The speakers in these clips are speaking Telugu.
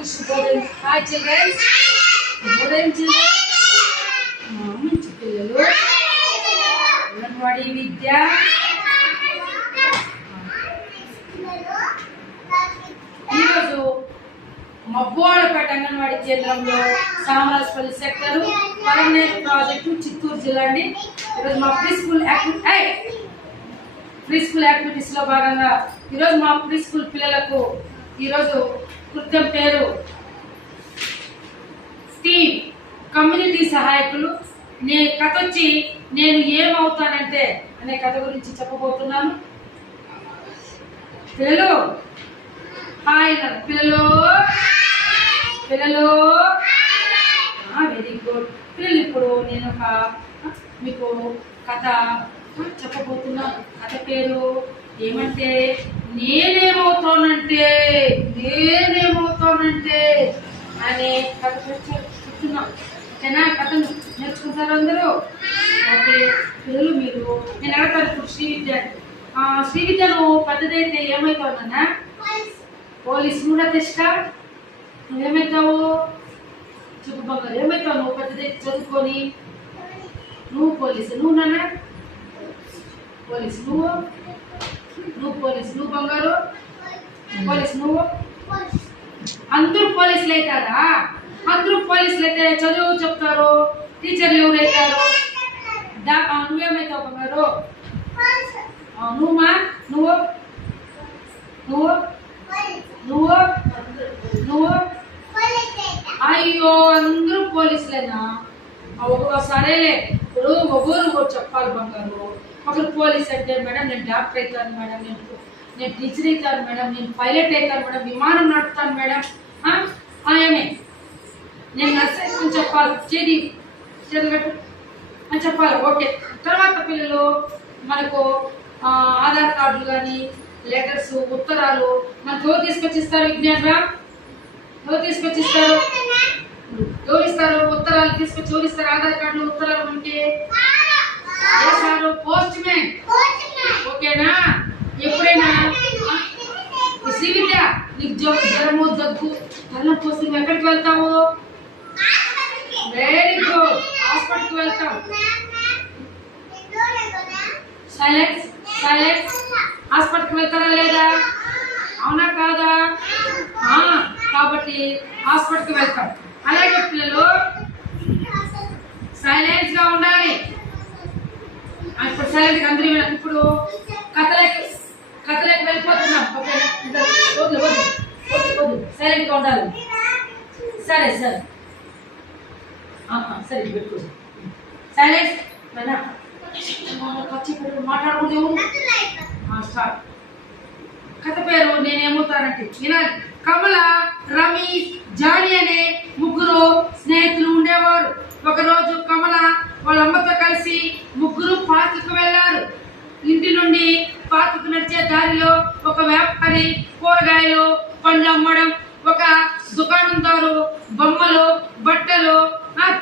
Hi children. Good morning children. మంచి పిల్లలు అంగన్వాడీ విద్య ఈరోజు మబ్బోళ్ళపేట అంగన్వాడీ కేంద్రంలో సామరాజపల్లి సెక్టర్ పర్మనెంట్ ప్రాజెక్టు చిత్తూరు జిల్లా అండి. ఈరోజు మా ప్రీ స్కూల్ యాక్టివిటీస్ లో భాగంగా ఈరోజు మా ప్రీ స్కూల్ పిల్లలకు ఈరోజు కృత్యం పేరు స్టీవ్ కమ్యూనిటీ సహాయకులు. కథ వచ్చి నేను ఏమవుతానంటే అనే కథ గురించి చెప్పబోతున్నాను. పిల్లలు హాయ్ పిల్లలు పిల్లలు వెరీ గుడ్ పిల్లలు. ఇప్పుడు నేను మీకు కథ చెప్పబోతున్నాను. కథ పేరు ఏమంటే నేనేమవుతానంటే అనే కథ చెప్తున్నాం. ఓకేనా? కథను నేర్చుకుంటారు అందరూ? ఓకే పిల్లలు, మీరు నేను అడతాను ఇప్పుడు శ్రీవిద్య నువ్వు పెద్దదైతే ఏమవుతావునా? పోలీసు కూడా తెచ్చుక. నువ్వేమవుతావు? చెప్పు బంగారు, ఏమవుతావు నువ్వు పెద్దదైతే చదువుకొని? నువ్వు పోలీసు. నువ్వు నాన్న పోలీసు. నువ్వు పోలీసు. నువ్వు బంగారు పోలీసు. నువ్వు అందరూ పోలీసులు అవుతారా? అందరూ పోలీసులు అయితే చదువు చెప్తారు. టీచర్లు ఎవరైతారు? నువ్వేమవుతావు బంగారు? నువ్వా? నువ్వు నువ్వు నువ్వు నువ్వు అయ్యో అందరూ పోలీసులేనా? సరేలే, ఇప్పుడు ఒకరు చెప్పాలి బంగారు. ఒకరు పోలీస్ అంటే మేడం నేను డాక్టర్ అవుతాను మేడం, నేను టీచర్ అవుతాను మేడం, నేను పైలట్ అవుతాను మేడం, విమానం నడుపుతాను మేడం, ఏమే నేను నర్స్ అని చెప్పాలి. చదివట్టు అని చెప్పాలి. ఓకే. తర్వాత పిల్లలు మనకు ఆధార్ కార్డులు కానీ లెటర్స్ ఉత్తరాలు మనకు ఎవరు తీసుకొచ్చిస్తారు? విజ్ఞానంగా ఎవరు తీసుకొచ్చిస్తారు? ఎవరు ఇస్తారు? ఉత్తరాలు తీసుకొచ్చి ఎవరు ఇస్తారు? ఆధార్ కార్డులు ఉత్తరాలు మనకి పోస్ట్ మ్యాన్. ఓకేనా? ఎప్పుడైనా శ్రీవిద్య నీకు జ్వరము దగ్గు తల పోసి నువ్వు ఎక్కడికి వెళ్తావు? వెరీ గుడ్, హాస్పిటల్కి వెళ్తావు. Silence silence. హాస్పిటల్కి వెళ్తారా లేదా? అవునా కాదా? కాబట్టి హాస్పిటల్కి వెళ్తాం. అలాగే పిల్లలు సైలెన్స్ గా ఉండాలి. ఇప్పుడు సైలెంట్ అందరూ ఇప్పుడు కథలోకి వెళ్ళిపోతున్నాం. సైలెంట్ గా ఉండాలి. సరే సరే సరే పెట్టుకో. సైలెన్స్ మాట్లాడకూడదు. స్టార్ట్. కథ పేరు నేనేమవుతానంటే వినాలి. కమల, రమేష్, జానీ అనే ముగ్గురు స్నేహితులు ఉండేవారు. ఒకరోజు కమల వాళ్ళ అమ్మతో కలిసి ముగ్గురు పార్కుకు వెళ్లారు. ఇంటి నుండి పార్కుకు నడిచే దారిలో ఒక వ్యాపారి కూరగాయలు పండ్లు అమ్మడం, ఒక దుకాణందారు బొమ్మలు బట్టలు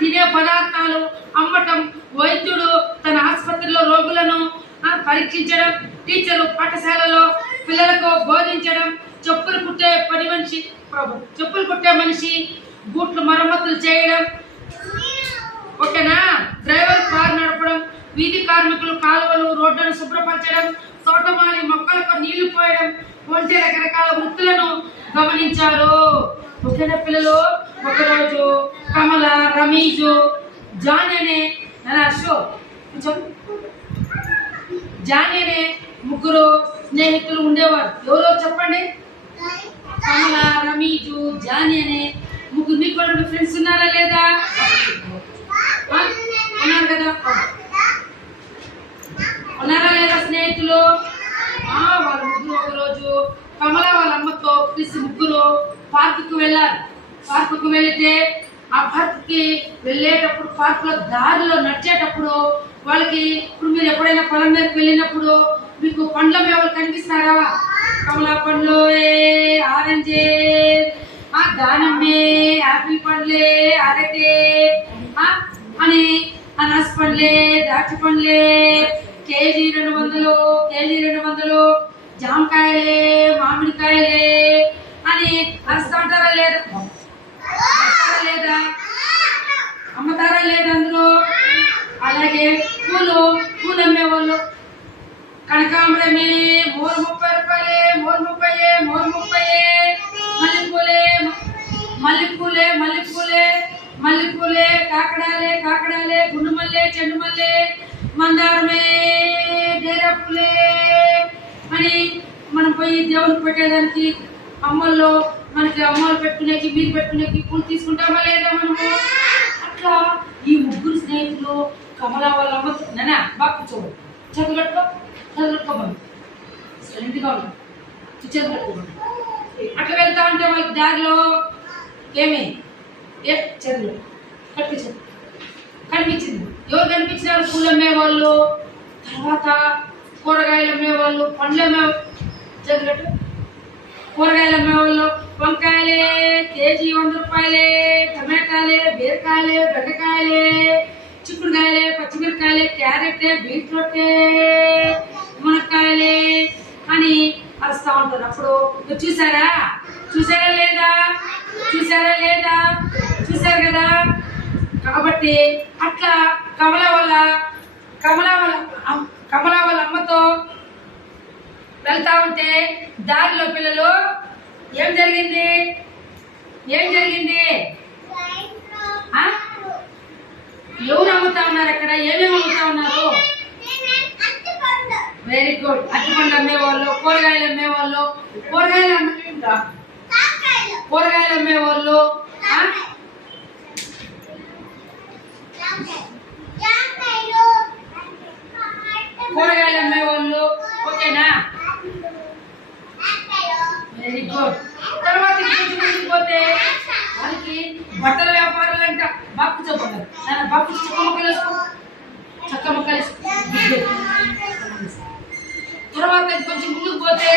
తినే పదార్థాలు అమ్మటం, వైద్యుడు తన ఆసుపత్రిలో రోగులను పరీక్షించడం, టీచరు పాఠశాలలో పిల్లలకు బోధించడం, చెప్పులు కుట్టే మనిషి బూట్లు మరమ్మతులు చేయడం. ఓకేనా? డ్రైవర్ కారు నడపడం, వీధి కార్మికులు కాలువలు రోడ్లను శుభ్రపరచడం, తోటమాలి మొక్కలకు నీళ్లు పోయడం వంటి రకరకాల వృత్తులను గమనించారు. ఓకేనా పిల్లలు? ఒకరోజు కమల, రమేష్, జానీ అనే ముగ్గురు స్నేహితులు ఉండేవారు. ఎవరో చెప్పండి? కమల, రమేష్, జానీ అనే ముగ్గురు. మీకు కూడా ఫ్రెండ్స్ ఉన్నారా లేదా? ఉన్నారు కదా? ఉన్నారా లేదా స్నేహితులు? వాళ్ళ ముగ్గురు ఒకరోజు కమల వాళ్ళ అమ్మతో కలిసి ముగ్గురు పార్కుకు వెళ్ళారు. పార్కుకు వెళితే ఆ పార్కుకి వెళ్ళేటప్పుడు పార్కులో దారిలో నడిచేటప్పుడు వాళ్ళకి, ఇప్పుడు మీరు ఎప్పుడైనా పొలం మీదకి వెళ్ళినప్పుడు మీకు పండ్ల మేవలు కనిపిస్తారా? కమలా పండ్లు, ఆరెంజే, దానమ్మే, యాపిల్ పండ్లే, అరటే అని అనాస పండ్లే, ద్రాక్ష పండ్లే, కేజీ 200 జామకాయలే, మామిడికాయలే అని అరుస్తుంటారా లేదా? మల్లెపూలే మల్లెపూలే మల్లెపూలే కాకడాలే కాకడాలే గుండు మల్లె చెండు మల్లె మందారమే డేరా పూలే అని మనం పోయి దేవునికి పెట్టేదానికి అమ్మల్లో మనకి అమ్మలు పెట్టుకునేకి మీరు పెట్టుకునేకి పూలు తీసుకుంటామా లేదా మనము. అట్లా ఈ ముగ్గురు స్నేహితులు కమలా వాళ్ళ అమ్మ నానా బాగా కూర్చోవాలి, చదువు కట్టుకోమని సైలెంట్గా ఉన్నాం, చదువు కట్టుకోమని. అట్లా వెళ్తా ఉంటే వాళ్ళకి దారిలో ఏమి చదువు కనిపించింది. ఎవరు కనిపించినారు? పూలు అమ్మేవాళ్ళు, తర్వాత కూరగాయలు అమ్మేవాళ్ళు, పండ్లు చదువుకట్టు కూరగాయలు అమ్మేవాళ్ళు. వంకాయలే కేజీ 100 రూపాయలే, టమాటాలే, బీరకాయలే, బెండకాయలే, చిక్కుడుకాయలే, పచ్చిమిరకాయలే, క్యారెట్, బీట్రూట్, మునక్కాయలే అని అరుస్తూ ఉంటారు. అప్పుడు చూసారా లేదా? చూసారు కదా. కాబట్టి అట్లా కమలా వాళ్ళ అమ్మతో వెళ్తా ఉంటే దారిలో పిల్లలు ఏం జరిగింది? ఎవరు అమ్ముతా ఉన్నారు అక్కడ? ఏమేమి అమ్ముతా ఉన్నారు? Very good. అరటిపండు అమ్మేవాళ్ళు, కూరగాయలు అమ్మేవాళ్ళు, కూరగాయలు అమ్మేవాళ్ళు, ఓకేనా? Very good. తర్వాత ఇంకొంచెం పోతే వాళ్ళకి బట్టల వ్యాపారాలు అంట. బాపు చెప్పండి నాన్న, బాపు చక్క మొక్కలు తర్వాత కొంచెం ముందుకు పోతే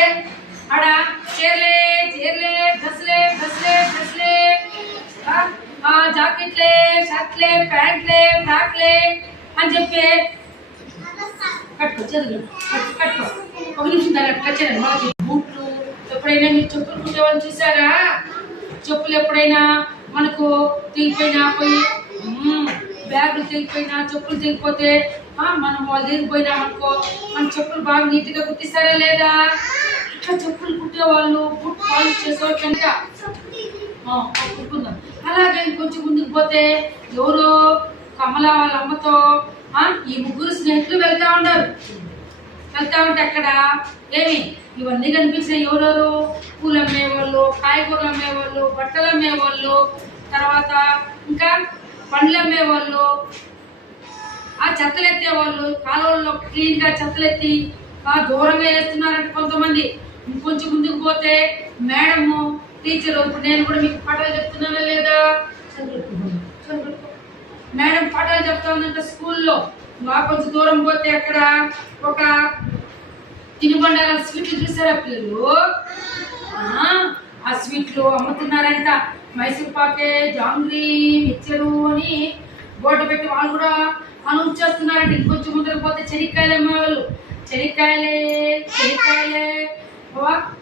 ఆడ చీరలే డ్రెస్లే జాకెట్లే, షర్ట్లే, ప్యాంట్లే, ఫ్రాక్లే అని చెప్పి కట్టుకో ఒక నిమిషం దాన్ని కచ్చారండి. మనకి బూట్లు ఎప్పుడైనా మీరు చెప్పులు కుట్టేవాళ్ళని చూసారా? చెప్పులు ఎప్పుడైనా మనకు తెగిపోయినా పోయి బ్యాగులు తెగిపోయినా చెప్పులు తెగిపోతే మనం వాళ్ళు తెగిపోయినా అనుకో మన చెప్పులు బాగా నీట్గా కుట్టిస్తారా లేదా? ఇట్లా చెప్పులు కుట్టేవాళ్ళు, బూట్ పాలిష్ చేసేవాళ్ళంట కుట్టుకుందాం. అలాగే ఇంకొంచెం ముందుకు పోతే ఎవరో కమలా వాళ్ళ అమ్మతో ఈ ముగ్గురు స్నేహితులు వెళ్తా ఉంటే అక్కడ ఏమి ఇవన్నీ కనిపించినాయి. ఎవరెవరు? పూలు అమ్మేవాళ్ళు, కాయగూరలు అమ్మేవాళ్ళు, బట్టలు అమ్మేవాళ్ళు, తర్వాత ఇంకా పండ్లు అమ్మేవాళ్ళు, చెత్తలు ఎత్తేవాళ్ళు, కాలువల్లో క్లీన్గా చెత్తలు ఎత్తి దూరంగా వేస్తున్నారంటే కొంతమంది. ఇంకొంచెం ముందుకు పోతే మేడము, టీచరు. ఇప్పుడు నేను కూడా మీకు పాఠాలు చెప్తున్నానా లేదా? మేడం పాఠాలు చెప్తా ఉందంట స్కూల్లో. కొంచెం దూరం పోతే అక్కడ ఒక తినుబండారాల స్వీట్లు చూసారా పిల్లలు? ఆ స్వీట్లు అమ్ముతున్నారంట. మైసూర్ పాకే, జాంగ్రీ, మిక్చరు అని బోర్డు పెట్టి వాళ్ళు కూడా అనౌన్స్ చేస్తున్నారంట. ఇంకొంచెం ముందర పోతే చెనిక్కాయలు అమ్మేవాళ్ళు. చెనిక్కాయలే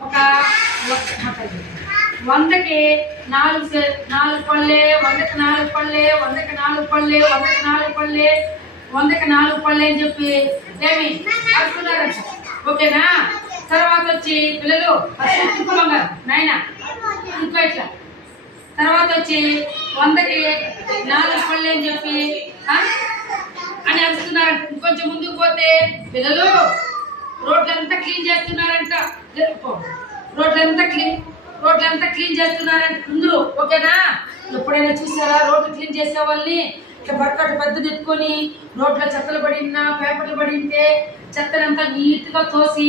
ఒక 100కి 4 పళ్ళే, 100కి 4 పళ్ళే, 100కి 4 పళ్ళే, 100కి 4 పళ్ళే, 100కి 4 పళ్ళే అని చెప్పి ఏమి అడుగుతున్నారంట. ఓకేనా? తర్వాత వచ్చి పిల్లలు తిప్పుకోమన్నారు నాయన ఇంకో ఇట్లా. తర్వాత వచ్చి 100కి 4 పళ్ళే అని చెప్పి అని అడుగుతున్నారంట. ఇంకొంచెం ముందుకు పోతే పిల్లలు రోడ్లంతా క్లీన్ చేస్తున్నారంట. రోడ్లంతా క్లీన్ చేస్తున్నారంట అందరూ. ఓకేనా? ఎప్పుడైనా చూసారా రోడ్లు క్లీన్ చేసే వాళ్ళని? ఇట్లా బట్టలు పెద్దది ఎత్తుకొని రోడ్ల చెత్తలు పడినా, పేపర్లు పడింటే చెత్తనంతా నీట్గా తోసి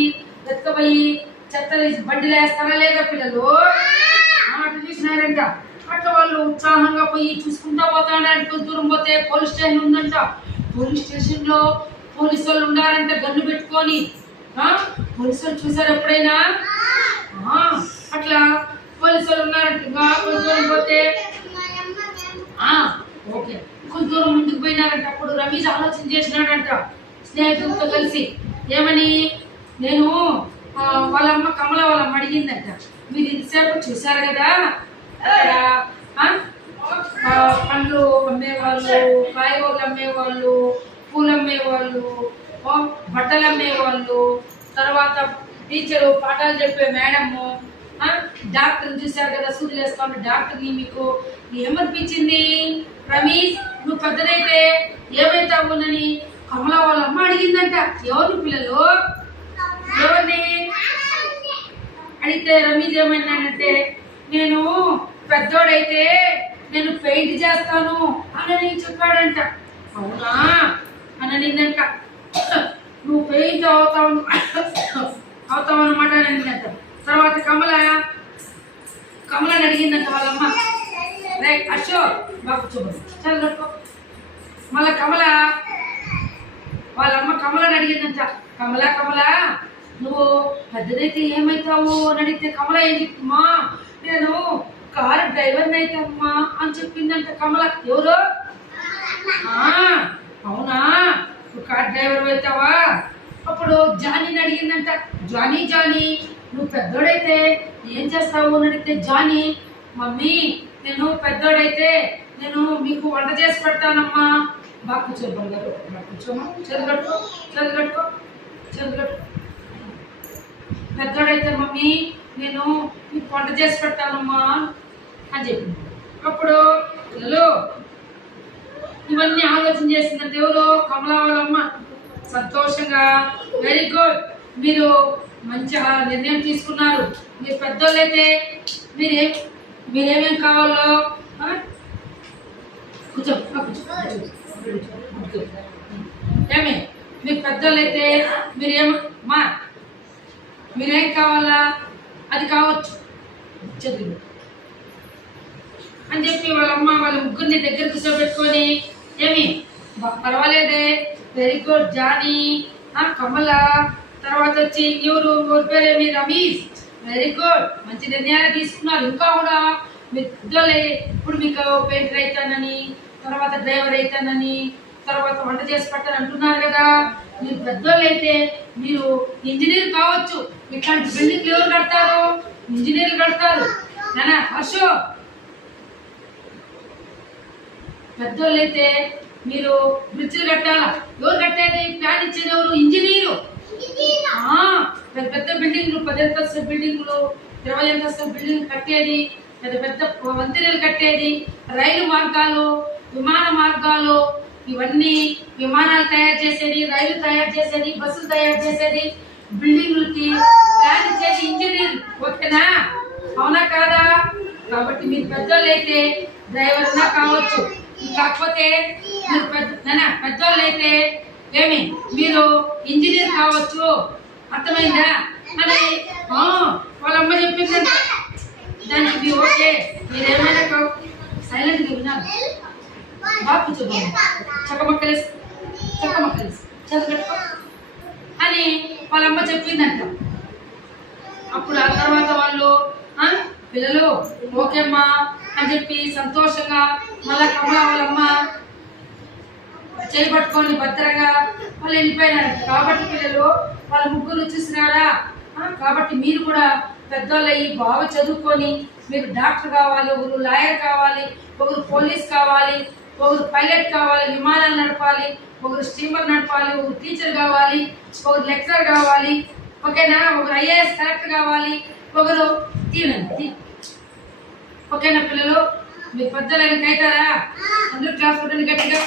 ఎత్తుకుపోయి చెత్తలు బండిలో వేస్తారా లేదా పిల్లలు? అట్లా చూసినారంట. అట్లా వాళ్ళు ఉత్సాహంగా పోయి చూసుకుంటా పోతాడంట. దూరం పోతే పోలీస్ స్టేషన్ ఉందంట. పోలీస్ స్టేషన్లో పోలీసు వాళ్ళు ఉన్నారంట గన్ను పెట్టుకొని. పోలీసు వాళ్ళు చూసారు ఎప్పుడైనా? అట్లా పోలీసు వాళ్ళు ఉన్నారంట. కొంచెం దూరం పోతే ఓకే కొంచెం దూరం ముందుకు పోయినారంట. అప్పుడు రమేష్ ఆలోచన చేసినాడంట స్నేహితులతో కలిసి. ఏమని? నేను వాళ్ళ అమ్మ కమల వాళ్ళ అమ్మ అడిగిందంట, మీరు ఇంతసేపు చూసారు కదా అక్కడ పండ్లు అమ్మేవాళ్ళు, కాయగూరలు అమ్మేవాళ్ళు, పూలు అమ్మేవాళ్ళు, బట్టలు అమ్మేవాళ్ళు, తర్వాత టీచరు పాఠాలు చెప్పే మేడము, డాక్టర్ని చూశారు కదా, సూదులు వేసుకోండి డాక్టర్ని. మీకు ఏమనిపించింది? రమేష్ నువ్వు పెద్దదైతే ఏమైతావునని కమల వాళ్ళ అమ్మ అడిగిందంట. ఎవరు పిల్లలు? ఎవరిని అడిగితే రమేష్ ఏమన్నాడంటే, నేను పెద్దోడైతే నేను పెయింట్ చేస్తాను అని చెప్పాడంట. అవునా అని అనిందంట. నువ్వు పెయింట్ అవుతావు అనమాట అని అనిందంట. తర్వాత కమలని అడిగిందంట వాళ్ళమ్మ, రైట్ అశోక్ బాబు చూడండి చదువుకో. మళ్ళా వాళ్ళమ్మ కమలని అడిగిందంట, కమల నువ్వు పెద్దదైతే ఏమైతావు అని అడిగితే కమల ఏం చెప్తుమ్మా, నేను కారు డ్రైవర్ని అయితమ్మా అని చెప్పిందంట కమల. ఎవరు? అవునా నువ్వు కార్ డ్రైవర్ అవుతావా? అప్పుడు జానీని అడిగిందంట, జానీ నువ్వు పెద్దోడైతే ఏం చేస్తావు అని అడిగితే జానీ, మమ్మీ నేను పెద్దోడైతే నేను మీకు వంట చేసి పెడతానమ్మా. బాగా కూర్చోరు గారు, కూర్చోమా, చదువుకట్టుకో. పెద్దోడైతే మమ్మీ నేను మీకు వంట చేసి పెడతానమ్మా అని చెప్పింది. అప్పుడు పిల్లలు ఇవన్నీ ఆలోచన చేసిందంటే ఎవరు? కమలా వాళ్ళమ్మ. సంతోషంగా వెరీ గుడ్, మీరు మంచిగా నిర్ణయం తీసుకున్నారు. మీరు పెద్దోళ్ళైతే మీరేమేం కావాలో కూర్చో. ఏమి మీరు పెద్దోళ్ళైతే మీరేం కావాలా అది కావచ్చు చదువు అని చెప్పి వాళ్ళమ్మ వాళ్ళ ముగ్గురిని దగ్గర కూర్చోబెట్టుకొని, ఏమి పర్వాలేదే, వెరీ గుడ్ జానీ, కమల, తర్వాత వచ్చి ఎవరు పేరేమి రమేష్, వెరీ గుడ్ మంచి నిర్ణయాలు తీసుకున్నారు. ఇంకా కూడా మీరు పెద్దోళ్ళే, ఇప్పుడు మీకు పెయింటర్ అవుతానని, తర్వాత డ్రైవర్ అవుతానని, తర్వాత వంట చేసి పెట్టాలని అంటున్నారు కదా. మీరు పెద్దోళ్ళు అయితే మీరు ఇంజనీర్ కావచ్చు. ఇట్లాంటి బిల్డింగ్లు ఎవరు కడతారు? ఇంజనీర్లు కడతారు నానా. అశోక్ పెద్దోళ్ళు అయితే మీరు బ్రిడ్జ్లు కట్టాలా. ఎవరు కట్టేది? ప్లాన్ ఇచ్చేది ఎవరు? ఇంజనీరు. పెద్ద బిల్డింగ్లు, 10 అంతస్తుల బిల్డింగ్లు, 20 అంతస్తుల బిల్డింగ్ కట్టేది, పెద్ద వంతెనలు కట్టేది, రైలు మార్గాలు, విమాన మార్గాలు, ఇవన్నీ విమానాలు తయారు చేసేది, రైలు తయారు చేసేది, బస్సులు తయారు చేసేది, బిల్డింగ్లకి ప్లాన్ ఇచ్చేది ఇంజనీర్. ఓకేనా? అవునా కాదా? కాబట్టి మీరు పెద్దోళ్ళు అయితే డ్రైవర్ అన్నా కావచ్చు. కాకపోతే మీరు పెద్దోళ్ళు అయితే మీరు ఇంజనీర్ కావచ్చు. అర్థమైందా అని వాళ్ళమ్మ చెప్పిందంట. దానికి ఓకే, మీరేమైనా సైలెంట్గా విన్నారు. బాగా కూర్చోండి, చక్కమక్కలేసి చదువుకట్టుకో అని వాళ్ళమ్మ చెప్పిందంట. అప్పుడు ఆ తర్వాత వాళ్ళు పిల్లలు ఓకేమ్మా అని చెప్పి సంతోషంగా మళ్ళా కమలా వాళ్ళమ్మ చేపట్టుకొని భద్రంగా వాళ్ళు వెళ్ళిపోయినారు. కాబట్టి పిల్లలు వాళ్ళ ముగ్గురు చూసినారా? కాబట్టి మీరు కూడా పెద్దోళ్ళయి బాగా చదువుకొని మీరు డాక్టర్ కావాలి, ఒకరు లాయర్ కావాలి, ఒకరు పోలీస్ కావాలి, ఒకరు పైలట్ కావాలి, విమానాలు నడపాలి, ఒకరు స్టీమర్ నడపాలి, ఒకరు టీచర్ కావాలి, ఒకరు లెక్చరర్ కావాలి. ఓకేనా? ఒకరు ఐఏఎస్ కలెక్టర్ కావాలి, ఒకరు తీనండి. ఓకేనా పిల్లలు? మీరు పెద్దలైన కైతారా? అందరూ క్లాస్ కొట్టండి గట్టిగా.